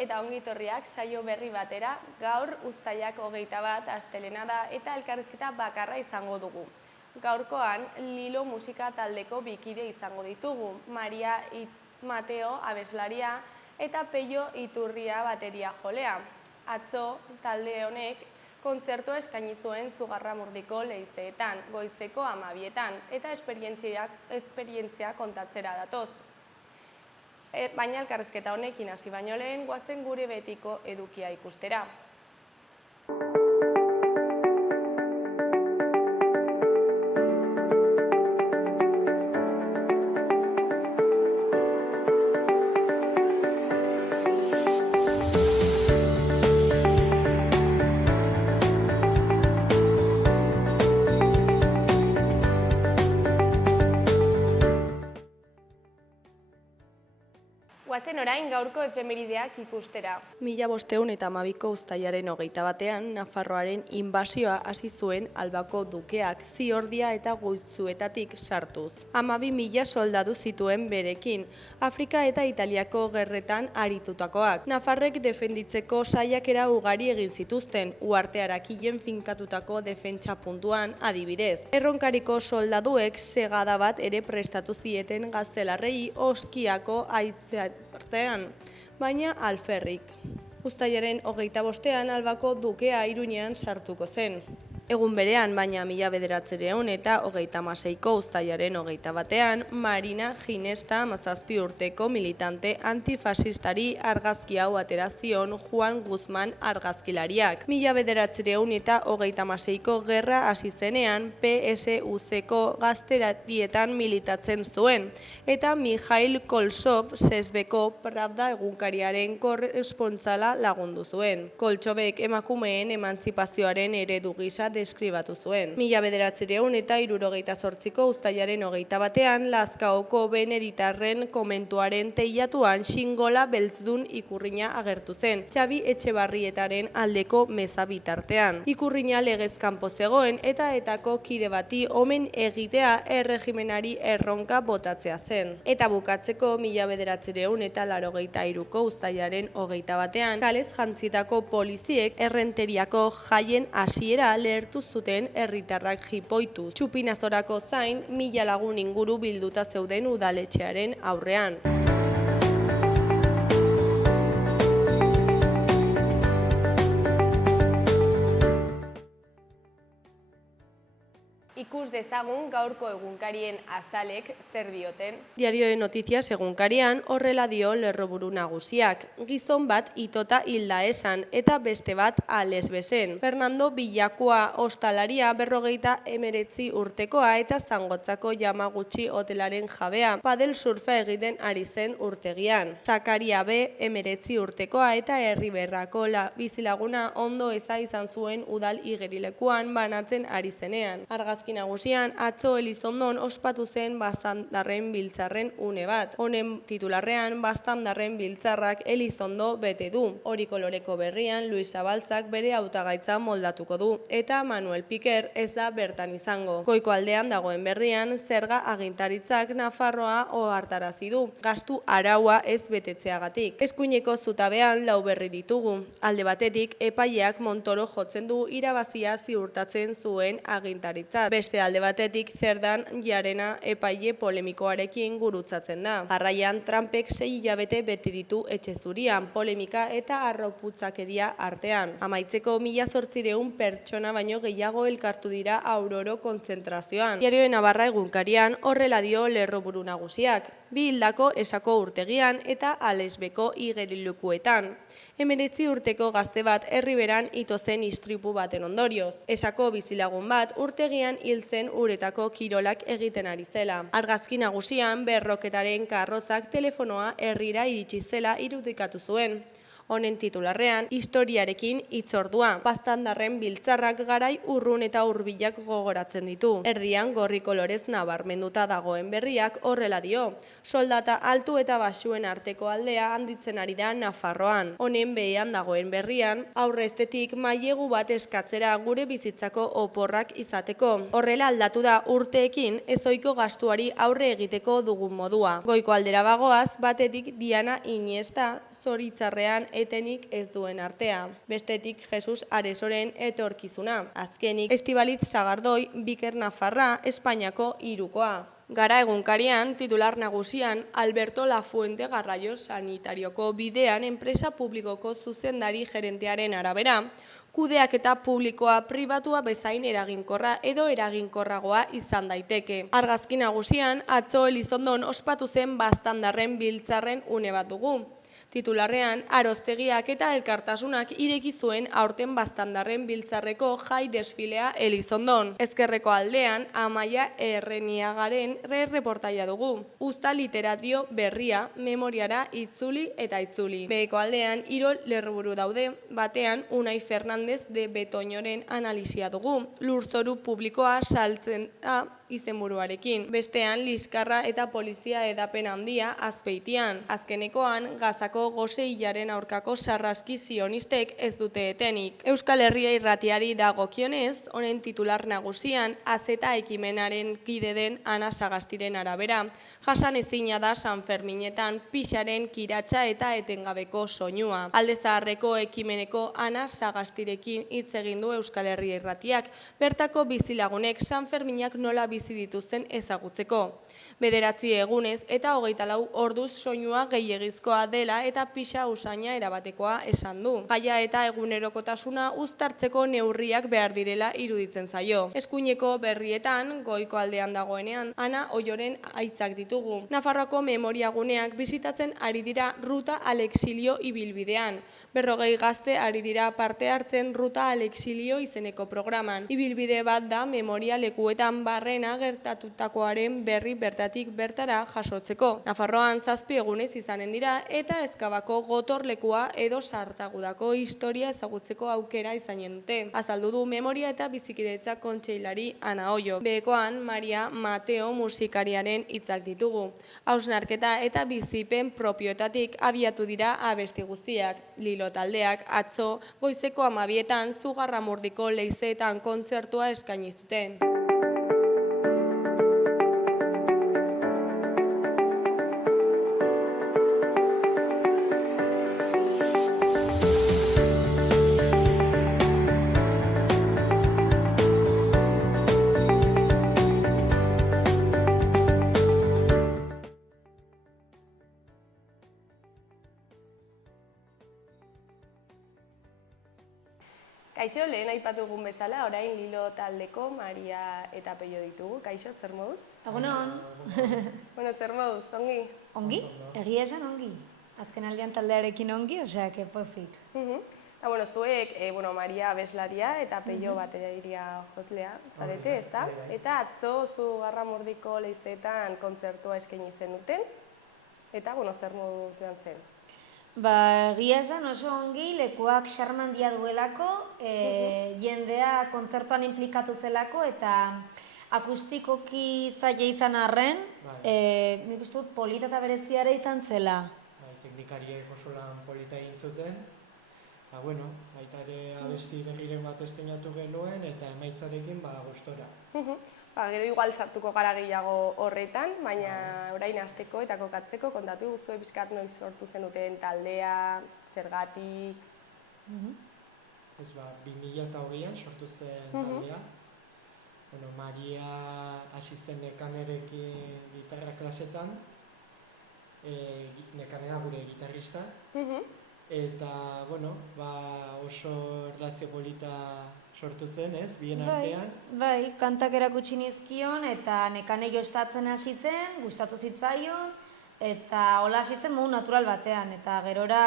eta ongitorriak saio berri batera. Gaur uztailak 21 astelena da eta elkarrizketa bakarra izango dugu. Gaurkoan Lilo musika taldeko bikide izango ditugu, Maria Mateo abeslaria eta Peio Iturria bateria jolea. Atzo talde honek kontzertua eskaini zuen Zugarramurdiko leizeetan, goizeko 12etan, eta esperientzia kontatzera datoz. Baina elkarrizketa honekin hasi baino lehen, goazen gure betiko edukia ikustera. Goazen orain gaurko efemerideak ikustera. 1512ko uztailaren 21ean Nafarroaren inbasioa hasi zuen Albako dukeak Ziordia eta Guitzuetatik sartuz. 12.000 soldadu zituen berekin, Afrika eta Italiako gerretan aritutakoak. Nafarrek defenditzeko saiakera ugari egin zituzten, Uharte Arakilen finkatutako defentsa puntuan adibidez. Erronkariko soldaduek segada bat ere prestatu zieten gaztelarrei Oskiako aitzaartean, baina alferrik. Uztailaren 25ean Albako dukea Iruñean sartuko zen. Egun berean, baina 1936ko uztailaren 21ean, Marina Ginesta 17 urteko militante antifasistari argazki hau atera zion Juan Guzman argazkilariak. 1936ko gerra hasi zenean PSUCko gazterarietan militatzen zuen, eta Mikhail Koltsov Sesbeko Pravda egunkariaren korrespontsala lagundu zuen. Koltsovek emakumeen emantzipazioaren eredu gisa deskribatu zuen. 1968ko uztailaren 21ean Lazkaoko Beneditarren komentuaren teilatuan xingola beltzdun ikurrina agertu zen, Txabi Etxebarrietaren aldeko meza bitartean. Ikurrina legez kanpo zegoen eta etako kide bati omen egitea erregimenari erronka botatzea zen. Eta bukatzeko 1983ko uztailaren 21ean kalez jantzitako poliziek Errenteriako jaien hasiera lehertu zuten herritarrak jipoitu. Txupinazorako zain 1000 lagun inguru bilduta zeuden udaletxearen aurrean. Ikus dezagun gaurko egunkarien azalek zer dioten. Diario de Noticias egunkarian horrela dio lerroburu nagusiak. Gizon bat itota hilda esan eta beste bat ales besen. Fernando Villakoa ostalaria 59 urtekoa eta Zangotzako Yamaguchi hotelaren jabea. Padel surfa egiten ari zen urtegian. Zakaria B 19 urtekoa eta Herriberrako bizilaguna ondo eza izan zuen udal igerilekuan banatzen ari zenean. Argazki nagusian atzo Elizondon ospatu zen Baztandarren biltzarren une bat. Honen titularrean Baztandarren biltzarrak Elizondo bete du. Hori koloreko berrian Luis Zabaltzak bere hautagaitza moldatuko du eta Manuel Piquer ez da bertan izango. Goiko aldean dagoen berrian zerga agintaritzak Nafarroa ohartarazi du, gastu araua ez betetzeagatik. Eskuineko zutabean lau berri ditugu. Alde batetik epaileak Montoro jotzen du irabazia ziurtatzen zuen agintaritzat. Beste alde batetik Zerdan Jarena epaile polemikoarekin gurutzatzen da. Jarraian Trumpek 6 hilabete bete ditu etxe zurian, polemika eta arroputzakeria artean. Amaitzeko 1800 pertsona baino gehiago elkartu dira Auroro kontzentrazioan. Diario de Navarra egunkarian horrela dio lerroburu nagusiak. 2 hildako Esako urtegian eta Alesbeko igerilukuetan. 19 urteko gazte bat Herriberan ito zen istripu baten ondorioz. Esako bizilagun bat urtegian hil zen uretako kirolak egiten ari zela. Argazki nagusian berroketaren karrozak telefonoa herrira iritsi zela irudikatu zuen. Honen titularrean, historiarekin hitzordua. Baztandarren biltzarrak garai urrun eta hurbilak gogoratzen ditu. Erdian gorri kolorez nabarmenduta dagoen berriak horrela dio. Soldata altu eta basuen arteko aldea handitzen ari da Nafarroan. Honen behean dagoen berrian, aurreztetik mailegu bat eskatzera gure bizitzako oporrak izateko. Horrela aldatu da urteekin ezoiko gastuari aurre egiteko dugun modua. Goiko aldera bagoaz, batetik Diana Iniesta zoritzarrean etenik ez duen artea. Bestetik Jesus Aresoren etorkizuna. Azkenik Estibaliz Sagardoi Biker Nafarra Espainiako hirukoa. Gara egunkarian, titular nagusian, Alberto Lafuente garraio sanitarioko bidean enpresa publikoko zuzendari gerentearen arabera, kudeaketa publikoa pribatua bezain eraginkorra edo eraginkorragoa izan daiteke. Argazki nagusian, atzo Elizondon ospatu zen baztandarren biltzarren une bat dugu. Titularrean, Aroztegiak eta Elkartasunak ireki zuen aurten baztandarren biltzarreko jai desfilea Elizondon. Ezkerreko aldean, Amaia Erreniagaren reportaia dugu. Uzta literatio berria, memoriara itzuli eta itzuli. Beheko aldean, hiru lerroburu daude, batean Unai Fernandez de Betoñoren analisia dugu. Lurzoru publikoa saltzen da izenburuarekin. Bestean, liskarra eta polizia edapen handia Azpeitian. Azkenekoan, Gazako Gose hilaren aurkako sarraski sionistek ez dute etenik. Euskal Herria Irratiari dagokionez, honen titular nagusian, azeta ekimenaren kide den Ana Sagastiren arabera. Jasan ezina da San Ferminetan pixaren kiratsa eta etengabeko soinua. Alde zaharreko ekimeneko Ana Sagastirekin hitz egin du Euskal Herria Irratiak, bertako bizilagunek San Ferminak nola bizi dituzten ezagutzeko. 9 egunez eta 24 orduz soinua gehiegizkoa dela eta pixa usaina erabatekoa esan du. Gaia eta egunerokotasuna uztartzeko neurriak behar direla iruditzen zaio. Eskuineko berrietan, goiko aldean dagoenean, Ana Oioren aitzak ditugu. Nafarroako memoriaguneak bisitatzen ari dira Ruta al Exilio ibilbidean. 40 gazte ari dira parte hartzen Ruta al Exilio izeneko programan. Ibilbide bat da memoria lekuetan barrena gertatutakoaren berri bertatik bertara jasotzeko. Nafarroan 7 egunez izanen dira eta Ezkabako gotorlekua edo Sartagudako historia ezagutzeko aukera izanen dute. Azaldu du memoria eta bizikidetza kontseilari Ana Oio. Behekoan Maria Mateo musikariaren hitzak ditugu. Hausnarketa eta bizipen propioetatik abiatu dira abesti guztiak. Lilo taldeak atzo goizeko 12etan Zugarramurdiko leizeetan kontzertua eskaini zuten. Kaixo, lehen aipatu egun bezala, orain Lilo taldeko Maria eta Peio ditugu. Kaixo, zer moduz? Egunon. Bueno, zer moduz, ongi? Ongi? Egia esan ongi. Azken aldean taldearekin ongi, osea, pozik. Bueno, zuek, Maria abeslaria eta Peio bateria jotlea zarete, ezta? Eta atzo Zugarramurdiko leizeetan kontzertua eskaini zenuten. Eta, zer modu joan zen? Egia esan oso ongi, lekuak xarmandia duelako, jendea kontzertuan implikatu zelako eta akustikoki zaila izan arren, nik uste dut polita eta bereziare izan zela. Teknikariek oso lan polita egin zuten, eta baita ere abesti berriren bat esteinatu genuen eta emaitzarekin gustora. Gero igual sartuko gara gehiago horretan, baina orain hasteko eta kokatzeko kontatu guztue pixkat noiz sortu zenuten taldea, zergatik... 2008an sortu zen taldea. Maria hasi zen Nekanerekin gitarra klasetan, Nekane da gure gitarrista, eta oso erlazio polita sortu zen, ez, bien artean? Bai, kantak erakutsi nizkion eta Nekane jostatzen hasi zen, gustatu zitzaion, eta hola hasi zen modu natural batean, eta gerora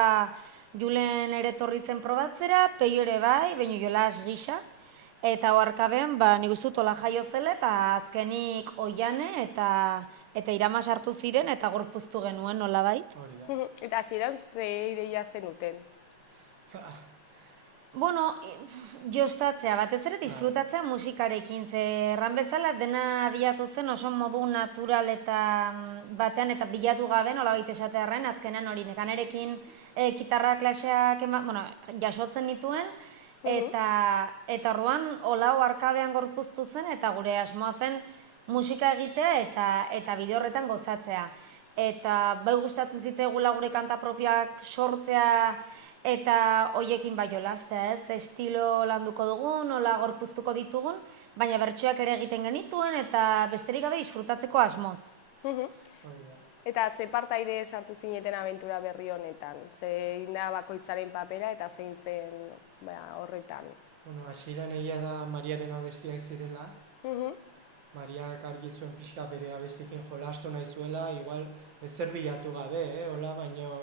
Julen ere torri zen probatzera, Peio ere bai, baina jolas gisa, eta oarkaben, nik uste dut hola jaio zela, eta azkenik Oiane eta Irama sartu ziren, eta gorpuztu genuen nola bai. Eta hasieran ze ideia zenuten? Jostatzea, batez ere disfrutatzea musikarekin, ze erran bezala dena bilatu zen oso modu natural eta batean eta bilatu gabe, nola baita esatearren, azkenean hori Nekanerekin gitarra klaseak jasotzen dituen, eta orduan hola oarkabean gorpuztu zen, eta gure asmoa zen musika egitea eta bide horretan gozatzea. Eta bai gustatzen zitzaigula gure kanta propioak sortzea eta hoiekin bai jolastea, ez? Estilo landuko dugun, nola gorpuztuko ditugun, baina bertsioak ere egiten genituen eta besterik gabe disfrutatzeko asmoz. Mhm. Hori da. Eta ze partaide sartu zineten abentura berri honetan? Zein da bakoitzaren papera eta zein zen horretan? Bueno, hasieran egia da Mariaren abestiak zirela. Mhm. Mariak argi zuen pixka bere abestikin jolastu nahi zuela, igual ezer bilatu gabe, hola, baino.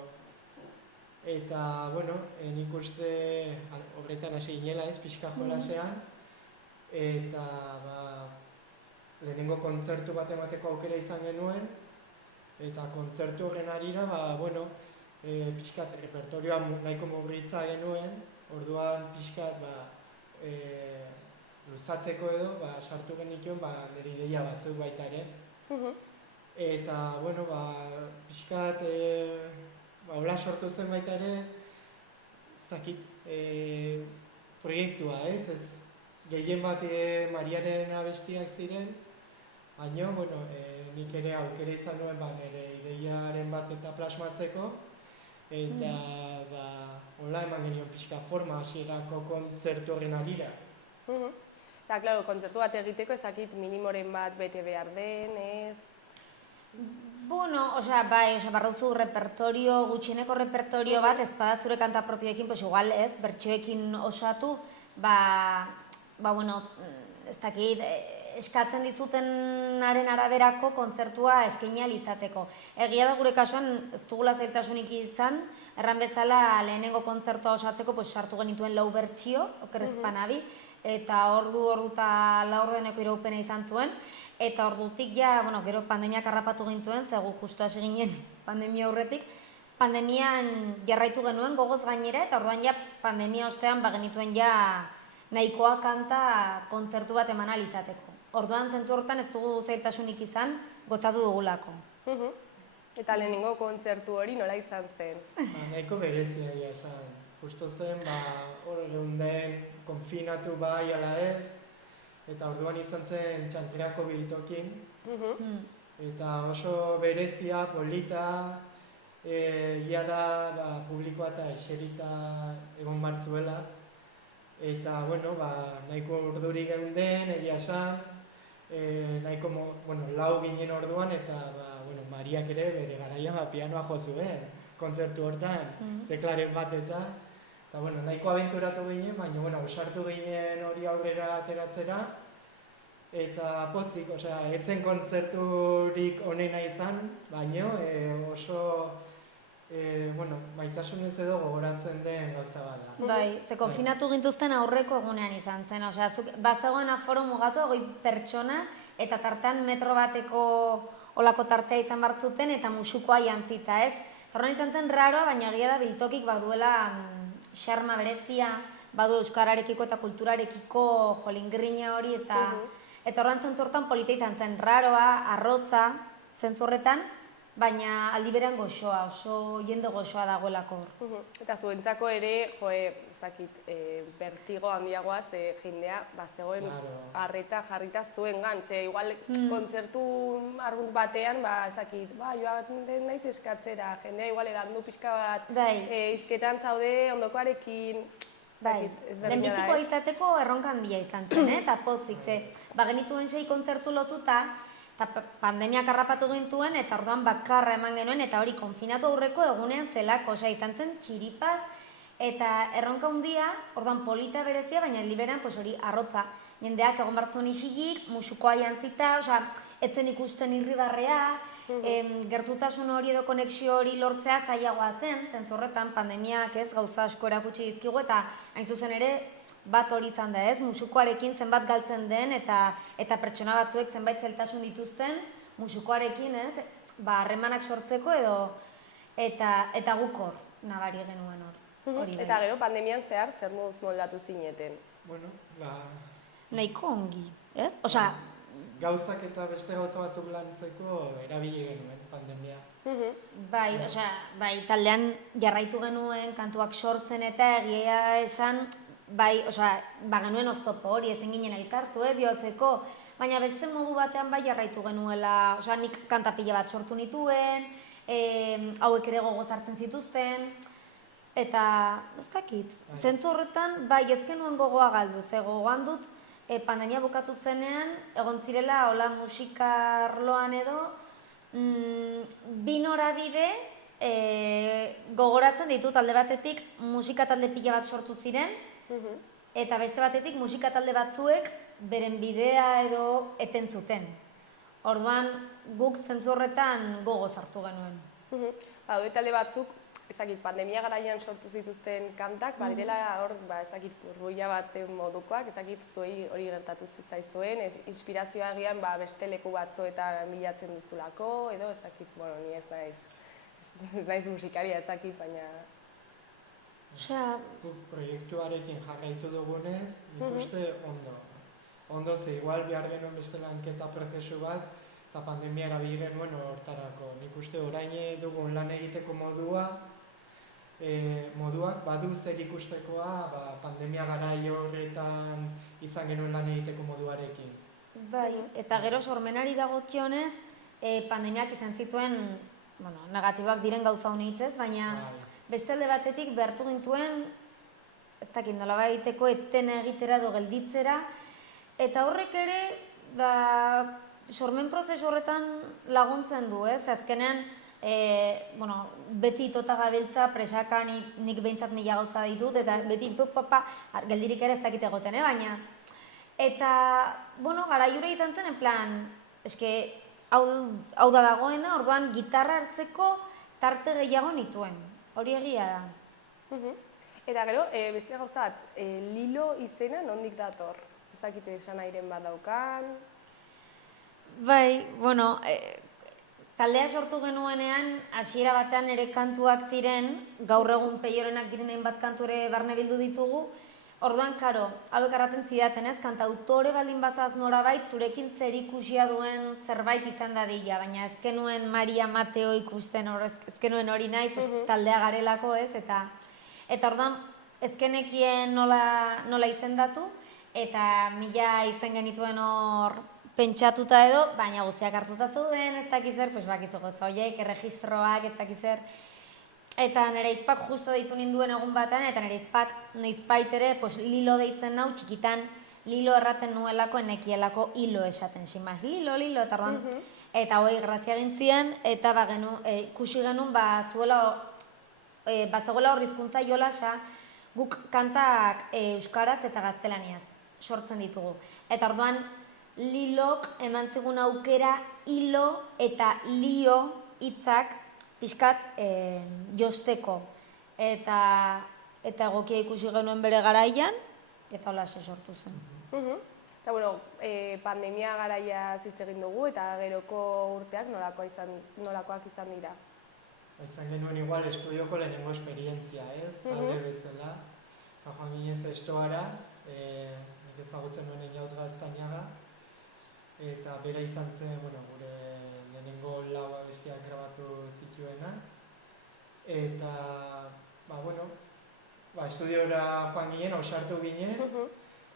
Eta, bueno, nik uste horretan hasi ginela ez, pixka jolasean. Eta, lehenengo kontzertu bat emateko aukera izan genuen. Eta kontzertu horren harira, bueno, pixkat repertorioa nahiko mugritza genuen. Orduan pixkat, luzatzeko edo, sartu genituen, nire ideia batzuk baita ere. Eta, bueno, pixkat, hola sortu zen baita ere, zakit, proiektua, ez? Gehien bat Mariaren abestiak ziren, baina, bueno, nik ere aukera izan nuen, nire ideiaren bat eta plasmatzeko, eta, hola eman genion pixka forma hasierako kontzertu horren harira. Eta, klaro, kontzertu bat egiteko ezakit minimoren bat bete behar den, ez? Bueno, bai, barruzu repertorio, gutxieneko repertorio bat, ez bada zure kanta propioekin, pues igual ez, bertsioekin osatu, bueno, ez dakit, eskatzen dizutenaren araberako kontzertua eskaini ahal izateko. Egia da gure kasuan ez dugula zailtasunik izan, erran bezala lehenengo kontzertua osatzeko sartu genituen 4 bertsio, okerrez panabi, eta ordu eta 4 ordeneko iraupena izan zuen, eta ordutik gero pandemiak harrapatu gintuen, zegu justu hasi ginen pandemia aurretik, pandemian jarraitu genuen gogoz gainera, eta orduan pandemia ostean genituen nahikoa kanta kontzertu bat eman ahal izateko. Orduan zentzu horretan ez dugu zailtasunik izan, gozatu dugulako. Eta lehenengo kontzertu hori nola izan zen? Nahiko berezia esan. Justo zen, hor geunden, konfinatu bai ala ez, eta orduan izan zen txanterako biltokin. Eta oso berezia, polita, ia da publikoa eta eserita egon martzuela. Eta, bueno, nahiko urduri geunden, egia esan, nahiko, bueno, 4 ginen orduan, eta, bueno, Mariak ere bere garaian pianoa jo zuen, kontzertu hortan, teklaren bat eta, bueno, nahiko abenturatu ginen, baina, bueno, osartu ginen hori aurrera ateratzera, eta pozik, etzen kontzerturik onena izan, baina oso, bueno, maitasunez edo gogoratzen den gauza bada. Bai, ze konfinatu gintuzten aurreko egunean izan zen, bazegoen aforo mugatu 20 pertsona, eta tartean metro bateko olako tartea izan bartzuten, eta musukoa jantzita, ez? Horren izan zen raroa, baina egia da biltokik baduela xarma berezia, badu euskararekiko eta kulturarekiko jolingrina hori, eta horren zentzu horretan polita izan zen raroa, arrotza, zentzu horretan, baina aldi berean goxoa, oso jende goxoa dagoelako hor. Eta zuentzako ere, bertigo handiagoa, ze jendea, zegoen arreta jarrita zuengan, ze igual kontzertu argunt batean, ezakit, joan den naiz eskatzera, jendea igual edan du pixka bat, izketan zaude ondokoarekin, lehenbizikoa izateko erronka handia izan zen, eta pozik, ze, genituen 6 kontzertu lotuta, eta pandemiak harrapatu gintuen, eta orduan bakarra eman genuen, eta hori konfinatu aurreko egunean zelako, izan zen txiripaz, eta erronka handia, orduan polita berezia, baina liberan hori arrotza. Jendeak egon bartzuen isilik, musukoa jantzita, etzen ikusten irribarrea, gertutasun hori edo konexio hori lortzea zailagoa zen, zentzorretan pandemiak ez gauza asko erakutsi dizkigu, eta hain zuzen ere, bat hori izan da ez, musukoarekin zenbat galtzen den, eta pertsona batzuek zenbait zeltasun dituzten, musukoarekin ez, harremanak sortzeko edo, eta guk hor, nabari genuen hor. Eta gero, pandemian zehar, zer moduz moldatu zineten? Bueno, nahiko ongi, ez? Gauzak eta beste gauza batzuk lantzeko erabili genuen pandemia. Bai, taldean jarraitu genuen, kantuak sortzen eta egia esan, genuen oztopo hori, ezen ginen elkartu, jotzeko, baina beste modu batean jarraitu genuela, nik kanta pila bat sortu nituen, hauek ere gogoz hartzen zituzten, Eta, ez dakit, zentzu horretan, bai, ezken nuen gogoa galdu, ze gogoan dut, pandemia bukatu zenean, egon zirela, hola musikarloan edo, bi norabide gogoratzen ditut alde batetik musika talde pila bat sortu ziren, eta beste batetik musika talde batzuek beren bidea edo eten zuten. Orduan, guk zentzu horretan gogo hartu genuen. Daude talde batzuk, ezakit, pandemia garaian sortu zituzten kantak, badirela hor, ezakit, burbuila bat modukoak, ezakit, zuei hori gertatu zitzaizuen, inspirazioa egian beste leku batzuetan bilatzen duzulako, edo ezakit, bueno, ni ez naiz musikaria ezakit, baina... Guk proiektuarekin jarraitu dugunez, ikuste ondo. Ondo ze, igual behar genuen beste lanketa prozesu bat, eta pandemia erabili genuen hortarako. Nik uste orain dugun lan egiteko moduak badu zer ikustekoa pandemia garai horretan izan genuen lan egiteko moduarekin. Bai, eta gero sormenari dagokionez, pandemiak izan zituen, negatiboak diren gauza honitzez, baina beste alde batetik behartu gintuen, ez dakit nolabaiteko eten egitera edo gelditzera, eta horrek ere, sormen prozesu horretan laguntzen du, ez? Azkenean, beti itota gabiltza presaka nik behintzat mila gauza ditut, eta beti geldirik ere ez dakit egoten, baina. Eta, garaiura izan zen, en plan, eske, hau da dagoena, orduan gitarra hartzeko tarte gehiago nituen, hori egia da. Eta gero, beste gauzat, Lilo izena nondik dator? Ezakite esan airen bat daukan? Bai, taldea sortu genuenean, hasiera batean ere kantuak ziren, gaur egun peiorenak direnein bat kantu ere barne bildu ditugu, orduan, karo, hauek arraten zidaten ez, kantautore baldin bazaz norabait, zurekin zer ikusia duen zerbait izan dadila, baina ezkenuen Maria Mateo ikusten, ezkenuen hori nahi, taldea garelako ez, eta orduan, ezkenekien nola izendatu, eta mila izen genituen hor pentsatuta edo, baina guztiak hartuta zeuden, ez dakizer, bakizu goza horiek, erregistroak, ez dakizer. Eta nire izpak justo deitu ninduen egun batean, eta nire izpak noizbait ere Lilo deitzen nau, txikitan Lilo erraten nuelako, enekielako hilo esaten, simaz, Lilo, eta ordan. Eta hoi grazia gintzien, eta ikusi genuen, bazegoela hor hizkuntza jolasa, guk kantak euskaraz eta gaztelaniaz sortzen ditugu. Eta orduan, Lilok eman zigun aukera hilo eta lio hitzak pixkat josteko. Eta egokia ikusi genuen bere garaian, eta holaxe sortu zen. Eta, pandemia garaia hitz egin dugu, eta geroko urteak nolakoak izan dira? Izan genuen igual estudioko lehenengo esperientzia, ez? Talde bezala. Eta joan ginen festoara, nik ezagutzen nuen Einaut Gaztañaga, eta bera izan zen, gure lehenengo lau abestiak grabatu zituena. Eta, estudiora joan ginen, osartu ginen,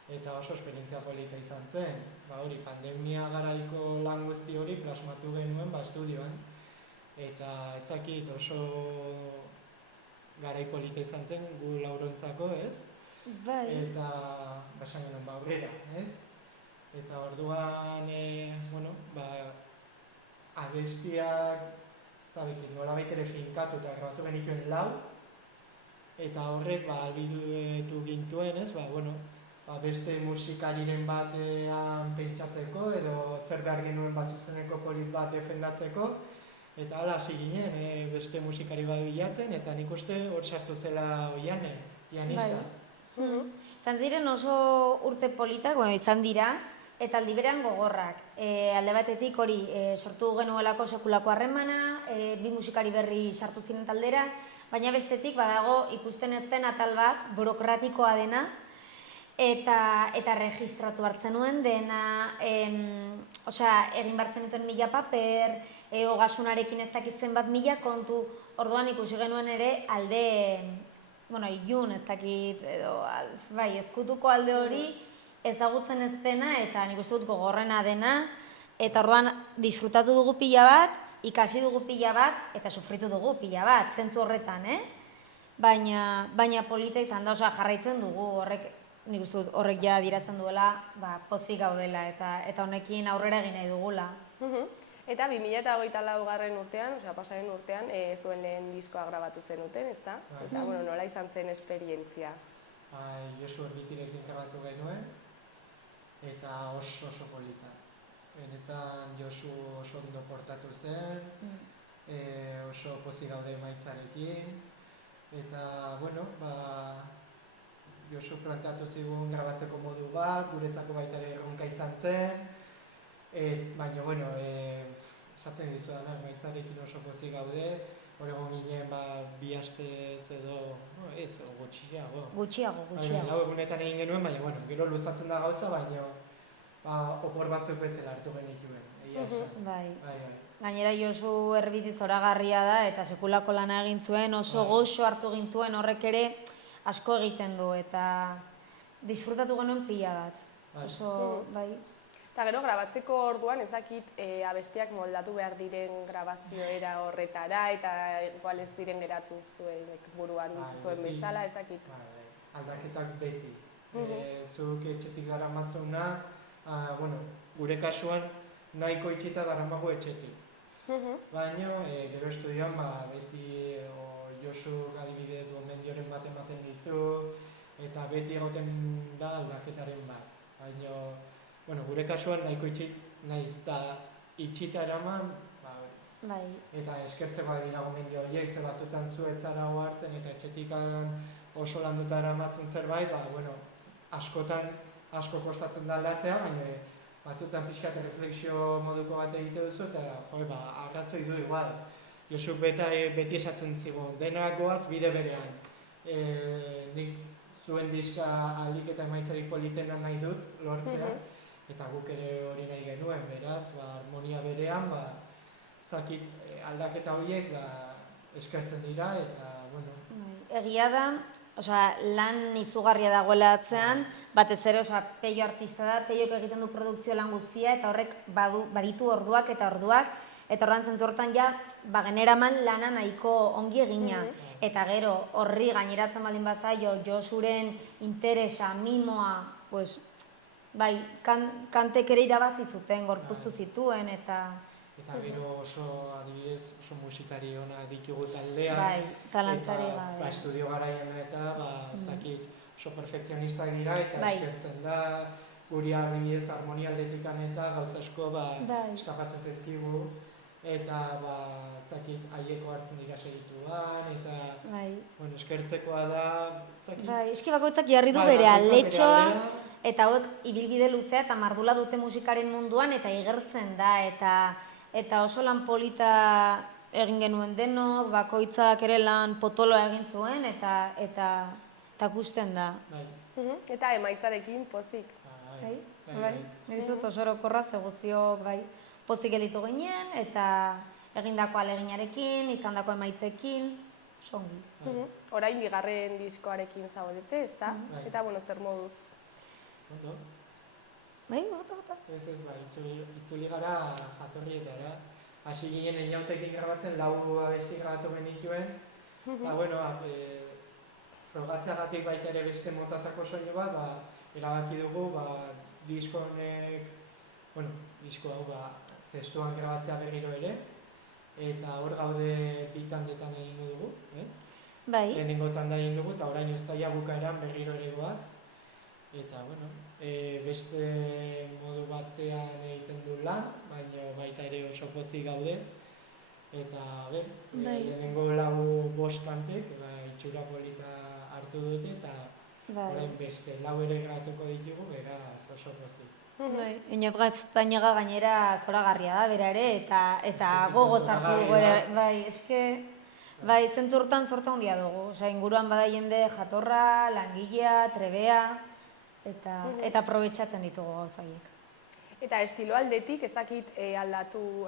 eta oso esperientzia polita izan zen. Hori, pandemia garaiko lan guzti hori plasmatu genuen estudioan. Eta ezakit oso garai polita izan zen gu laurontzako, ez? Bai. Eta basan genuen aurrera, ez? Eta orduan, abestiak, nolabait ere finkatu eta grabatu genituen lau, eta horrek albidetu gintuen, ez? Beste musikariren batean pentsatzeko, edo zer behar genuen zuzeneko polit bat defendatzeko, eta hala hasi ginen, beste musikari bat bilatzen, eta nik uste hor sartu zela Oiane, pianista. Izan ziren oso urte politak, izan dira, eta aldi berean gogorrak. Alde batetik hori sortu genuelako sekulako harremana, bi musikari berri sartu ziren taldera, baina bestetik badago ikusten ez den atal bat, burokratikoa dena, eta registratu hartzen nuen dena, egin bartzen dituen 1000 paper, ogasunarekin ez dakitzen bat 1000 kontu, orduan ikusi genuen ere alde, ilun ez dakit, edo, ezkutuko alde hori ezagutzen ez dena, eta nik uste dut gogorrena dena, eta orduan disfrutatu dugu pila bat, ikasi dugu pila bat, eta sufritu dugu pila bat, zentzu horretan, baina polita izan da, osea, jarraitzen dugu horrek, nik uste dut horrek ja adierazten duela, pozik gaudela eta honekin aurrera egin nahi dugula. Eta 2024 urtean, osea, pasaren urtean, zuen lehen diskoa grabatu zenuten, ezta? Eta, nola izan zen esperientzia? Josu Erbitirekin grabatu genuen, eta oso polita. Benetan Josu oso ondo portatu zen, oso pozik gaude emaitzarekin, eta, Josu plantatu zigun grabatzeko modu bat, guretzako baita ere erronka izan zen, baina, esaten dizudan, emaitzarekin oso pozik gaude, hor egon ginen 2 astez edo, ez, gutxiago. Gutxiago. Lau egunetan egin genuen, baina, gero luzatzen da gauza, baina opor batzuk bezala hartu genituen, egia esan. Bai. Gainera Josu Erbiti zoragarria da eta sekulako lana egin zuen, oso goxo hartu gintuen horrek ere asko egiten du eta disfrutatu genuen pila bat. Oso, bai. Eta gero, grabatzeko orduan ezakit abestiak moldatu behar diren grabazioera horretara eta igual ez diren geratu zuen buruan dituzuen bezala, ezakit. Aldaketak beti. Zuk etxetik dara mazuna, gure kasuan nahiko itxita dara mago etxetik. Baina, gero estudioan beti Josu adibidez gomendioren bat ematen dizu eta beti egoten da aldaketaren bat. Baina, gure kasuan nahiko itxita eraman, eta eskertzeko dira gomendio horiek, zer batzutan zu ez zara hartzen eta etxetikan oso landuta eramazun zerbait, askotan asko kostatzen da aldatzea, baina batzutan pixkat refleksio moduko bat egite duzu eta arrazoi du igual. Josu beti esatzen zigun, denak goaz bide berean. Nik zuen diska ahalik eta emaitzarik politena nahi dut lortzea, eta guk ere hori nahi genuen, beraz, harmonia berean, aldaketa horiek eskertzen dira, eta, Egia da, lan izugarria dagoela atzean, batez ere, Peio artista da, Peioek egiten du produkzio lan guztia, eta horrek baditu orduak, eta ordan zentzu hortan generaman lana nahiko ongi egina. Eta gero, horri gaineratzen baldin bazaio, Josuren interesa, mimoa, kantek ere irabazi zuten, gorpuztu zituen, eta... Eta gero oso, adibidez, oso musikari ona ditugu taldean. Zalantzari, estudio garaian eta, oso perfekzionistak dira, eta eskertzen da, guri adibidez harmonia aldetikan eta gauza asko eskapatzen zaizkigu, eta haieko hartzen dira segituan, eta eskertzekoa da, eski bakoitzak jarri du bere aletxoa, eta hauek ibilbide luzea eta mardula dute musikaren munduan, eta igertzen da, eta oso lan polita egin genuen denok, bakoitzak ere lan potoloa egin zuen, eta gusten da. Eta emaitzarekin pozik. Nik dut oso orokorra ze guztiok pozik gelditu ginen, eta egindako aleginarekin, izandako emaitzekin, songi. Orain bigarren diskoarekin zaudete, ezta? Eta, zer moduz? Ondo? Bota. Ez, itzuli gara jatorrietara. Hasi ginen einautekin grabatzen, 4 abesti grabatu genituen. Eta, frogatzeagatik baita ere beste motatako soinu bat, erabaki dugu, disko honek, disko hau, testuan grabatzea berriro ere, eta hor gaude 2 tandetan egingo dugu, ez? Lehenengo tanda egin dugu, eta orain uztaila bukaeran berriro ere goaz. Eta, beste modu batean egiten du lan, baina baita ere oso pozik gaude. Eta, lehenengo 5 kantek, itxura polita hartu dute, eta orain beste 4 ere grabatuko ditugu, beraz oso pozik. Inoz Gaztañaga gainera zoragarria da, bera ere, eta gogoz hartu dugu ere, zentzu hortan zorta handia dugu. Inguruan bada jende jatorra, langilea, trebea, eta aprobetxatzen ditugu gauzaiek. Eta estilo aldetik ezakit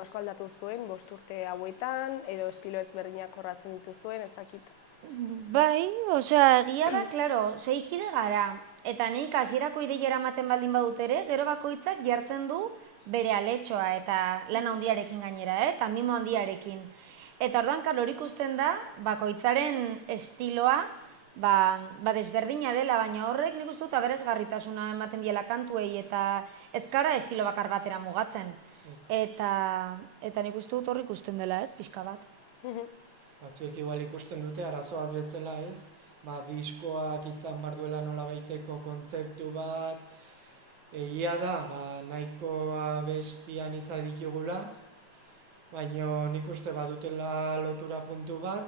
asko aldatu zuen 5 urte hauetan, edo estilo ezberdinak jorratzen dituzuen, ezakit? Egia da, klaro, 6 kide gara, eta nik hasierako ideia eramaten baldin badut ere, gero bakoitzak jartzen du bere aletxoa eta lan handiarekin gainera, eta mimo handiarekin. Eta orduan, karo, hori ikusten da, bakoitzaren estiloa, desberdina dela, baina horrek nik uste dut aberasgarritasuna ematen diela kantuei eta ez gara estilo bakar batera mugatzen. Eta nik uste dut hor ikusten dela, ez, pixka bat. Batzuek igual ikusten dute arazo bat bezala, ez? Diskoak izan behar duela nolabaiteko kontzeptu bat, egia da, nahikoa bestian hitza ditugula, baina nik uste badutela lotura puntu bat,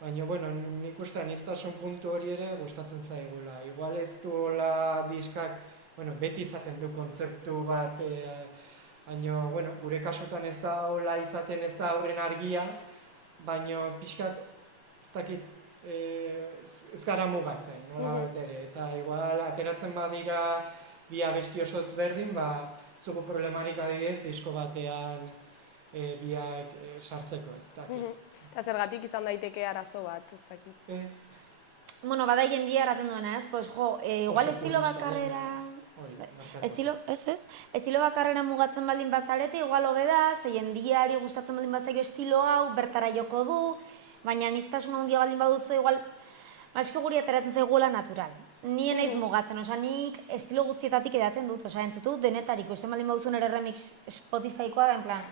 baina, bueno, nik uste aniztasun puntu hori ere gustatzen zaigula. Igual ez duela diskak, bueno, beti izaten du kontzeptu bat, baina, bueno, gure kasutan ez da hola izaten ez da horren argia, baina pixkat, ez dakit, ez gara mugatzen, nola ere. Eta igual, ateratzen badira bi abesti oso ezberdin, zugu problemarik adibidez disko batean biak sartzeko, ez dakit. Eta zergatik izan daiteke arazo bat, ez dakit. Ez. Bueno, bada jendia eraten duena, ez? Pues jo, igual estilo bakarrera... Estilo bakarrera mugatzen baldin bazarete, igual hobe da, ze jendiari gustatzen baldin bazaio estilo hau, bertara joko du, baina aniztasuna handia baldin baduzu, igual, eske guri ateratzen zaiguela natural. Ni naiz mugatzen, nik estilo guztietatik edaten dut, entzutu denetarik, ikusten baldin baduzu nire remix Spotifykoa da, en plan.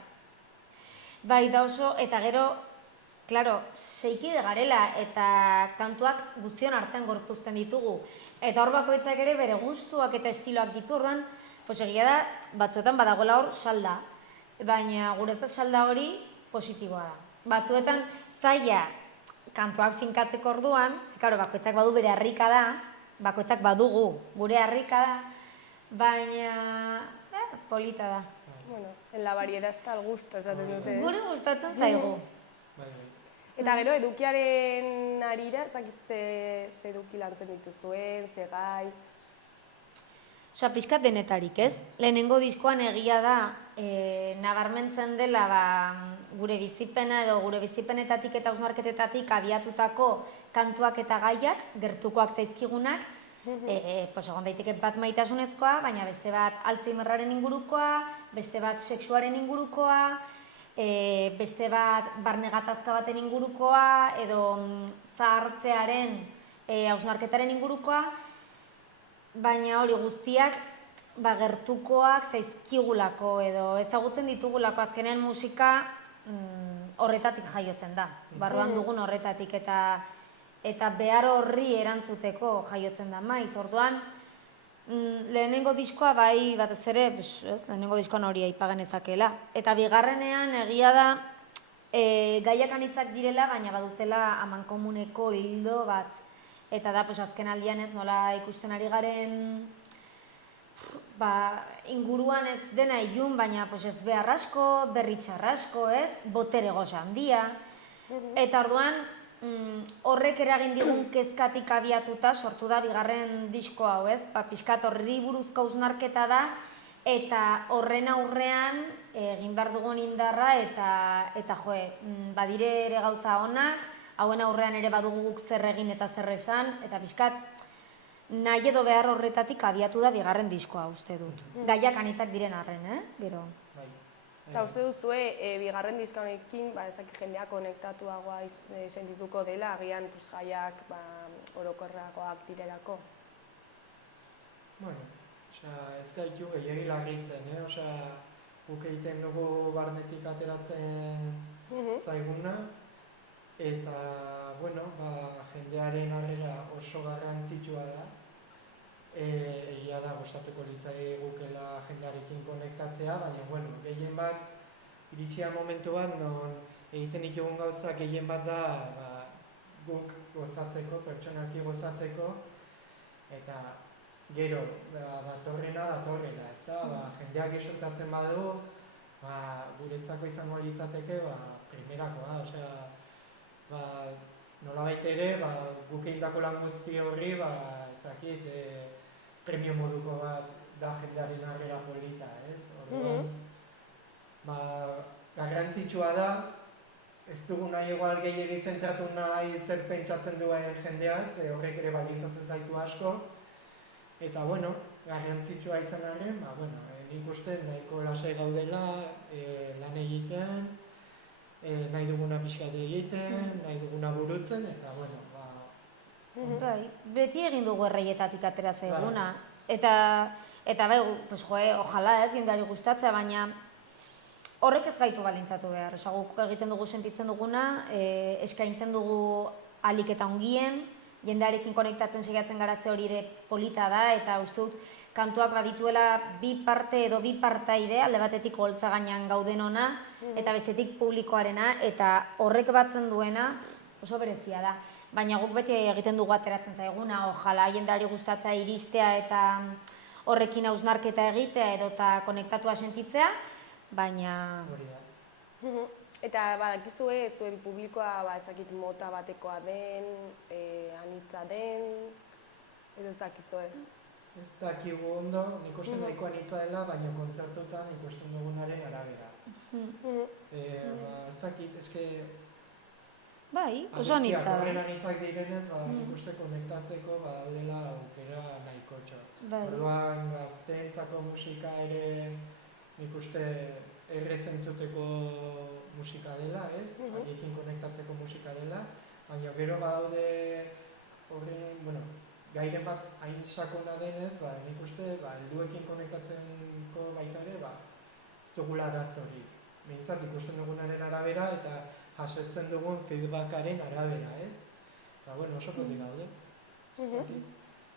Bai, da oso, eta gero, klaro, seikide garela eta kantuak guztion artean gorpuzten ditugu. Eta hor bakoitzak ere bere gustuak eta estiloak ditu, orduan, egia da, batzuetan badagoela hor salda, baina guretzat salda hori positiboa da. Batzuetan zaila kantuak finkatzeko orduan, bakoitzak badu bere harrika da, bakoitzak badugu gure harrika da, baina polita da. Bueno, en la variedad está el gusto, esaten dute. Gure gustatzen zaigu. Eta gero, edukiaren arira, ezakit ze eduki lantzen dituzuen, ze gai... Osa, pixkat denetarik, ez? Lehenengo diskoan egia da, nabarmentzen dela gure bizipena edo gure bizipenetatik eta hausnarketetatik abiatutako kantuak eta gaiak, gertukoak zaizkigunak, egon daiteke bat maitasunezkoa, baina beste bat Alzheimerraren ingurukoa, beste bat sexuaren ingurukoa, beste bat barne gatazka baten ingurukoa, edo zahartzearen hausnarketaren ingurukoa, baina hori guztiak gertukoak zaizkigulako edo ezagutzen ditugulako, azkenean musika horretatik jaiotzen da, barruan dugun horretatik eta behar horri erantzuteko jaiotzen da maiz. Orduan, lehenengo diskoa bai batez ere, lehenengo diskoan hori aipagan ezakela. Eta bigarrenean egia da gaiak anitzak direla, baina badutela amankomuneko hildo bat. Eta da, azken aldian ez nola ikusten ari garen inguruan ez dena ilun, baina ez behar asko, berri txar asko, botere goza handia. Eta orduan, horrek eragin digun kezkatik abiatuta sortu da bigarren disko hau, ez? Pixkat horri buruzko hausnarketa da, eta horren aurrean egin behar dugun indarra eta badire ere gauza onak, hauen aurrean ere badugu guk zer egin eta zer esan, eta pixkat nahi edo behar horretatik abiatu da bigarren diskoa, uste dut. Gaiak anitzak diren arren, gero. Eta uste duzue, bigarren diska honekin, ezakit jendea konektatuagoa sentituko dela, agian jaiak orokorragoak direlako? Bueno, ez gaitu gehiagi larritzen, guk egiten dugu barnetik ateratzen zaiguna, eta, bueno, jendearen arrera oso garrantzitsua da. Egia da, gustatuko litzai gukela jendearekin konektatzea, baina, bueno, gehien bat, iritsia momentu bat, non egiten ditugun gauzak gehien bat da guk gozatzeko, pertsonalki gozatzeko, eta gero, datorrena, ez da, jendeak esortatzen badu, guretzako izango litzateke, primerakoa, nolabait ere, guk egindako lan guzti horri, ez dakit, premio moduko bat da jendearen arrera polita, ez? Orduan, garrantzitsua da, ez dugu nahi egual gehiagi zentratu nahi zer pentsatzen duen jendeak, horrek ere baldintzatzen zaitu asko, eta, bueno, garrantzitsua izan arren, nik uste nahiko lasai gaudela lan egitean, nahi duguna pixkat egiten, nahi duguna burutzen, eta, bueno, Bai, beti egin dugu erreietatik atera zaiguna. Eta bai, pues ojala ez, jendari gustatzea, baina horrek ez gaitu balintzatu behar. Osa, guk egiten dugu sentitzen duguna, eskaintzen dugu ahalik eta ongien, jendearekin konektatzen segiatzen garatze hori ere polita da, eta uste dut kantuak badituela bi parte edo bi partaide, alde batetik holtza gainean gauden ona, eta bestetik publikoarena, eta horrek batzen duena oso berezia da. Baina guk beti egiten dugu ateratzen zaiguna, ojala jendeari gustatzea iristea eta horrekin hausnarketa egitea edo eta konektatua sentitzea, baina... Eta badakizue zuen publikoa ezakit mota batekoa den, anitza den, edo ez dakizue? Ez dakigu ondo, nik uste nahiko anitza dela, baina kontzertutan ikusten dugunaren arabera. Ez dakit, eske... Bai, oso anitza da. Horren anitzak direnez, nik uste konektatzeko badaudela aukera nahikotxo. Orduan gazteentzako musika ere nik uste errez entzuteko musika dela, ez? Haiekin konektatzeko musika dela, baina gero badaude horren, bueno, gairen bat hain sakona denez, nik uste helduekin konektatzeko baita ere, ez dugula arazorik. Behintzat ikusten dugunaren arabera eta jasotzen dugun feedbackaren arabera, ez? Eta, bueno, oso pozik gaude.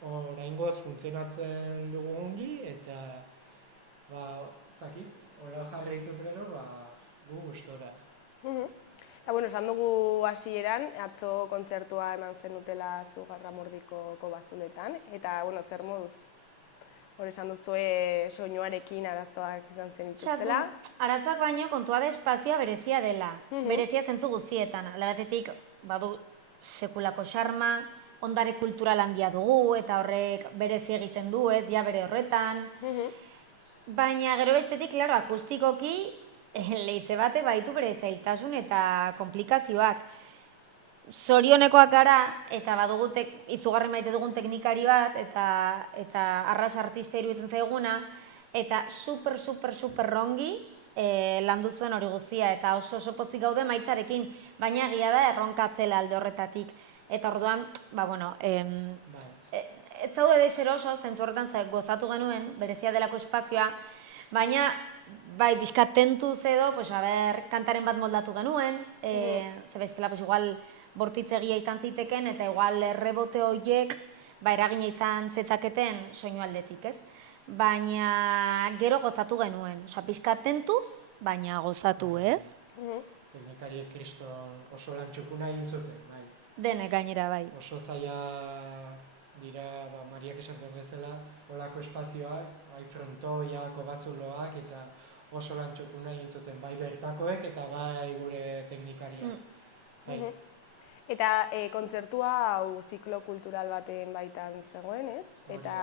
Oraingoz funtzionatzen dugu ongi, eta, zakit, hori jarraituz gero, gu gustora. Eta, bueno, esan dugu hasieran, atzo kontzertua eman zenutela Zugarramurdiko bazuletan, eta, bueno, zer moduz? Hor esan duzue soinuarekin arazoak izan zenituztela. Arazoak baino kontua da espazioa berezia dela. Berezia zentzu guztietan. Alde batetik badu sekulako xarma, ondare kultural handia dugu, eta horrek berezi egiten du, ez, ja bere horretan. Baina gero bestetik, klaro, akustikoki, leize bate baditu bere zailtasun eta komplikazioak. Zorionekoak gara, eta badugu izugarri maite dugun teknikari bat, eta arras artista iruditzen zaiguna, eta super rongi landu zuen hori guztia, eta oso pozik gaude maitzarekin, baina egia da erronka zela alde horretatik. Eta orduan, ez zaude deseroso, zentzu horretan gozatu genuen, berezia delako espazioa, baina bai, bizkat tentuz edo, kantaren bat moldatu genuen, zebestela, igual, bortitzegia izan ziteken, eta igual errebote horiek eragina izan zetzaketen soinu aldetik, ez? Baina gero gozatu genuen, pixkat tentuz, baina gozatu, ez? Teknikariek kriston oso lan txukuna egin zuten, bai. Denek gainera, bai. Oso zaila dira, Mariak esan duen bezala, holako espazioak, bai frontoiak, bazuloak, eta oso lan txukuna egin zuten, bai bertakoek eta bai gure teknikariak. Eta kontzertua hau ziklo kultural baten baitan zegoen, ez? Eta,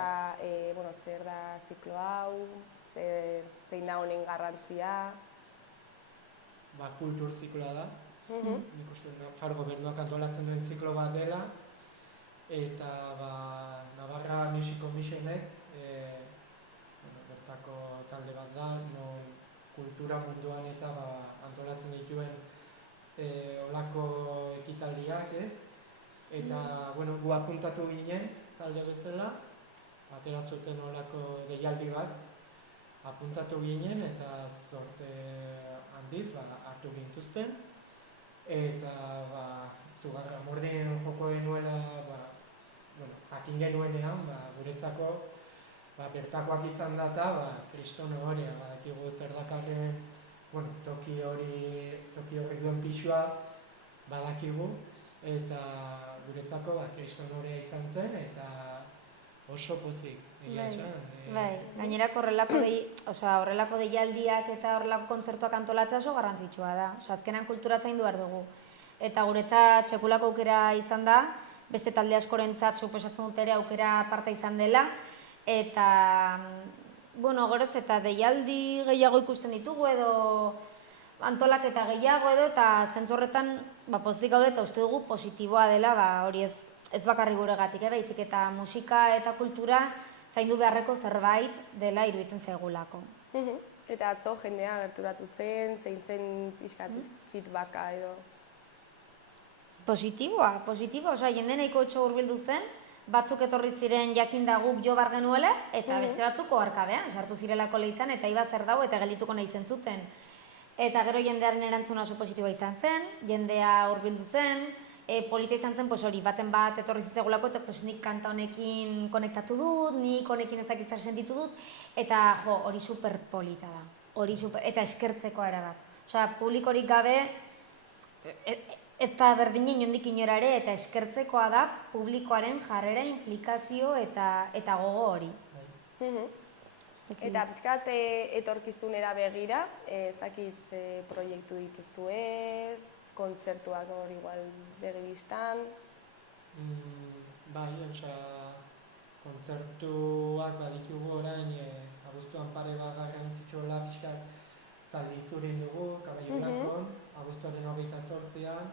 zer da ziklo hau, zein da honen garrantzia? Kultur zikloa da. Nik uste Far Gobernuak antolatzen duen ziklo bat dela. Eta, Navarra Music Commissionek, bertako talde bat da, non kultura munduan eta antolatzen dituen olako ekitaldiak, ez? Eta, gu apuntatu ginen, talde bezala, atera zuten olako deialdi bat, apuntatu ginen eta zorte handiz hartu gintuzten. Eta, Zugarramurdin joko genuela, jakin genuenean, guretzako, bertakoak izan data, kriston horia, badakigu zer dakarren, toki horrek duen pixua badakigu, eta guretzako kriston horia izan zen, eta oso pozik, egia esan. Bai, gainerako horrelako deialdiak eta horrelako kontzertuak antolatzea oso garrantzitsua da. Azkenean kultura zaindu behar dugu. Eta guretzat sekulako aukera izan da, beste talde askorentzat suposatzen dut ere aukera aparta izan dela, eta goroz eta deialdi gehiago ikusten ditugu edo antolaketa gehiago edo, eta zentzu horretan pozik gaude eta uste dugu positiboa dela, hori ez bakarri guregatik, baizik eta musika eta kultura zaindu beharreko zerbait dela iruditzen zaigulako. Eta atzo jendea gerturatu zen, zein zen pixkat feedbacka edo. Positiboa, osea, jende nahiko etxo hurbildu zen, batzuk etorri ziren jakinda guk jo bar genuela, eta beste batzuk oharkabean, sartu zirelako lehizan, eta iba zer dago eta geldituko nahi zentzuten. Eta gero jendearen erantzuna oso positiboa izan zen, jendea hurbildu zen, polita izan zen, hori, baten bat etorri zitzegulako, eta nik kanta honekin konektatu dut, nik honekin ezakizar sentitu dut, eta hori super polita da, eta eskertzeko erabat. Osea, publikorik gabe, ez da berdinen inondik inora ere, eta eskertzekoa da publikoaren jarrera, implikazio eta gogo hori. Eta pixkat etorkizunera begira, ezakit proiektu dituzue, kontzertuak hori igual begibistan. Bai, kontzertuak baditugu orain, abuztuan pare bat garrantzitsuela pixkat Zaldi Zurin dugu, Kabaio Blankon, abuztuaren 28an,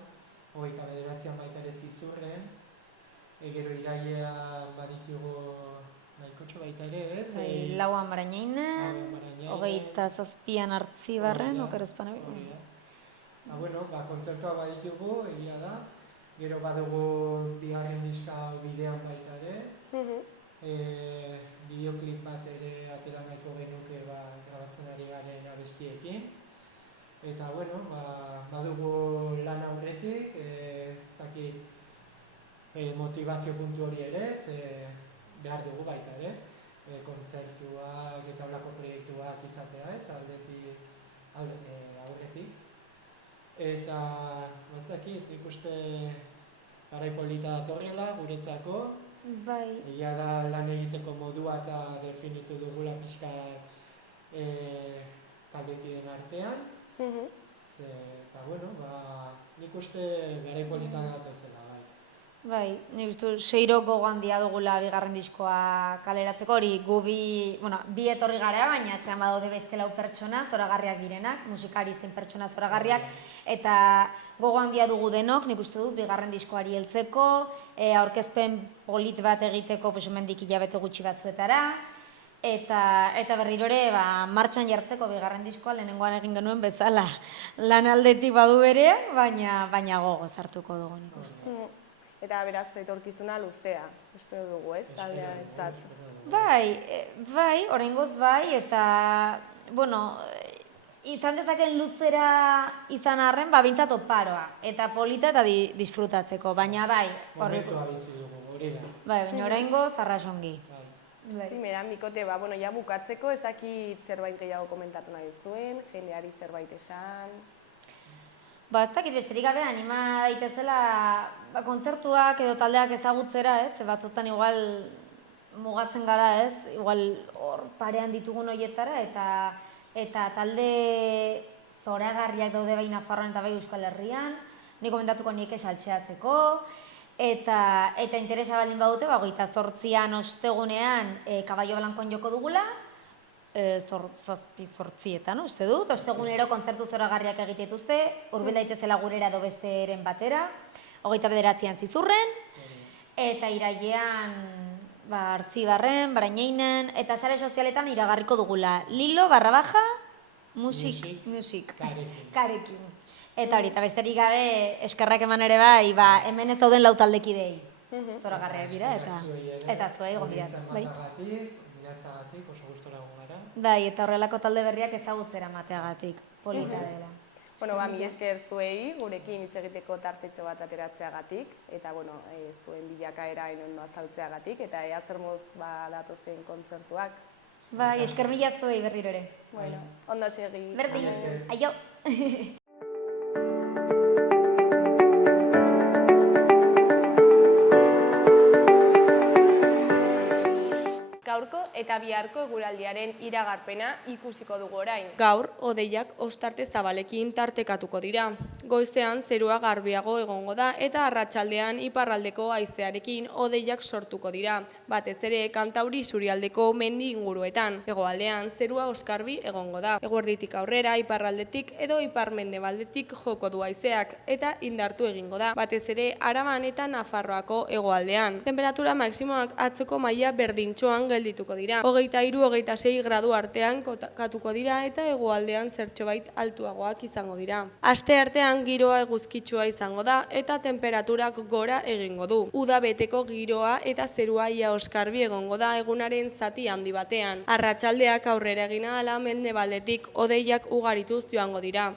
29an baita ere Zizurren, gero irailean baditugu nahikotxo baita ere, ez? Lauan Barañainen, 27an Artzibarren, okerezpan abik. Kontzertua baditugu, egia da. Gero badugu bigarren diska bidean baita ere. Bideoklip bat ere atera nahiko genuke grabatzen ari garen abestiekin. Eta, badugu lan aurretik, motivazio puntu hori ere, behar dugu baita ere. Kontzertuak eta holako proiektuak izatea, ez, aurretik. Eta, nik uste garai polita datorrela, guretzako. Bai. Egia da lan egiteko modua eta definitu dugula pixka taldekideen artean. Eta, nik uste garai polita datozela, bai. Bai, nik uste seirok gogoan dia dugula bigarren diskoa kaleratzeko, hori bi etorri gara, baina atzean badaude beste 4 pertsona zoragarriak direnak, musikari zein pertsona zoragarriak, eta gogoan dia dugu denok, nik uste dut bigarren diskoari heltzeko, aurkezpen polit bat egiteko hemendik hilabete gutxi batzuetara, eta berriro ere martxan jartzeko bigarren diskoa lehenengoan egin genuen bezala lan aldetik badu bere, baina gogoz hartuko dugu nik uste. Eta beraz etorkizuna luzea, espero dugu, ez, taldearentzat. Bai, oraingoz bai, eta, izan dezaken luzera izan arren, bintzat oparoa, eta polita eta disfrutatzeko, baina bai. Momentua bizi dugu, hori da. Bai, baina oraingoz arrasongi. Primera, Mikote, ja bukatzeko, ez dakit zerbait gehiago komentatu nahi zuen, jendeari zerbait esan. Ez dakit besterik gabe anima daitezela kontzertuak edo taldeak ezagutzera, ez? Batzutan igual mugatzen gara, ez? Igual hor parean ditugun horietara eta talde zoragarriak daude bai Nafarroan eta bai Euskal Herrian. Nik komendatuko nieke saltxeatzeko. Eta interesa baldin badute, 28an ostegunean Kabaio Blankon joko dugula. 7-8etan, uste dut, ostegunero kontzertu zoragarriak egiteetuzte, hurbil daitezela gurera edo besteren batera, 29an Zizurren, eta irailean Artzibarren, Barañainen, eta sare sozialetan iragarriko dugula Lilo_musik karekin. Eta hori, eta besterik gabe eskerrak eman ere bai, hemen ez dauden 4 taldekidei zoragarriak dira, eta zuei gonbidatzen. Oso gustora egon gara. Bai, eta horrelako talde berriak ezagutzera mateagatik, polita dela. Mila esker zuei, gurekin hitz egiteko tartetxo bat ateratzeagatik, eta zuen bilakaera ondo azaltzeagatik, eta ea zer moz datozen kontzertuak. Bai, esker mila zuei berriro ere. Ondo segi. Berdin, aio! Gaurko eta biharko eguraldiaren iragarpena ikusiko dugu orain. Gaur, hodeiak ostarte zabalekin tartekatuko dira. Goizean zerua garbiago egongo da eta arratsaldean iparraldeko haizearekin hodeiak sortuko dira. Batez ere Kantauri isurialdeko mendi inguruetan. Hegoaldean zerua oskarbi egongo da. Eguerditik aurrera iparraldetik edo ipar-mendebaldetik joko du haizeak eta indartu egingo da. Batez ere Araban eta Nafarroako hegoaldean. Temperatura maximoak atzeko maila berdintxoan geldituko dira. dira. 23-26 gradu artean kokatuko dira eta hegoaldean zertxobait altuagoak izango dira. Asteartean giroa eguzkitsua izango da eta temperaturak gora egingo du. Uda beteko giroa eta zerua ia oskarbi egongo da egunaren zati handi batean. Arratsaldeak aurrera egin ahala mendebaldetik hodeiak ugarituz joango dira.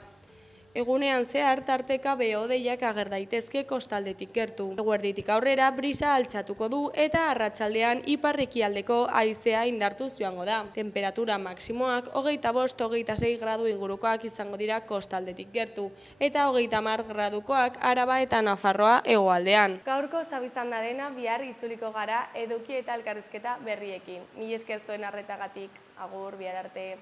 Egunean zehar tarteka behe-hodeiak ager daitezke kostaldetik gertu. Eguerditik aurrera brisa altxatuko du eta arratsaldean ipar-ekialdeko haizea indartuz joango da. Temperatura maksimoak 25-26 gradu ingurukoak izango dira kostaldetik gertu eta 30 gradukoak Araba eta Nafarroa hegoaldean. Gaurko zabizan dena bihar itzuliko gara eduki eta elkarrizketa berriekin. Mila esker zuen arretagatik. Agur, bihar arte.